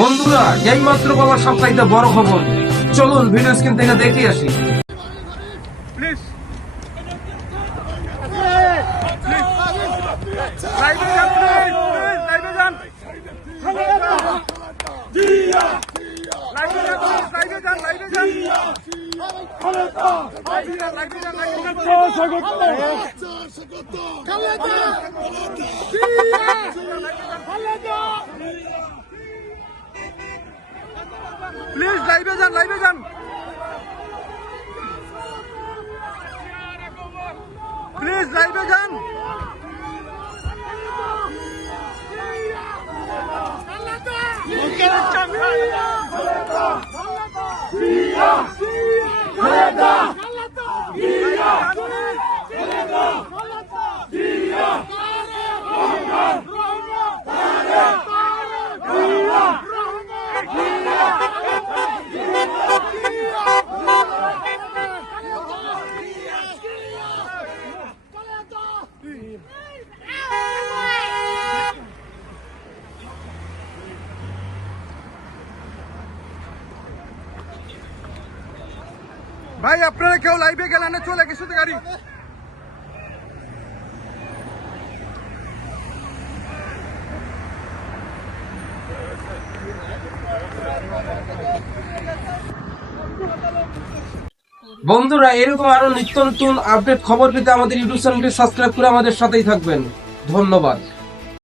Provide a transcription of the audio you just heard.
বন্ধুরা, এই মাত্র পাওয়া সবচাইতে বড় খবর, চলুন ভিডিও স্ক্রিন থেকে দেখে আসি। প্লিজ লাইভে যান, লাইভে যান, প্লিজ লাইভে যান, লাইভে যান, প্লিজ লাইভে যান। ভাই আপনারা কেউ লাইভে গেলেন না, চলে গেছে গাড়ি। বন্ধুরা, এরকম আরো নিত্য নতুন আপডেট খবর পেতে আমাদের ইউটিউব চ্যানেলটি সাবস্ক্রাইব করে আমাদের সাথেই থাকবেন। ধন্যবাদ।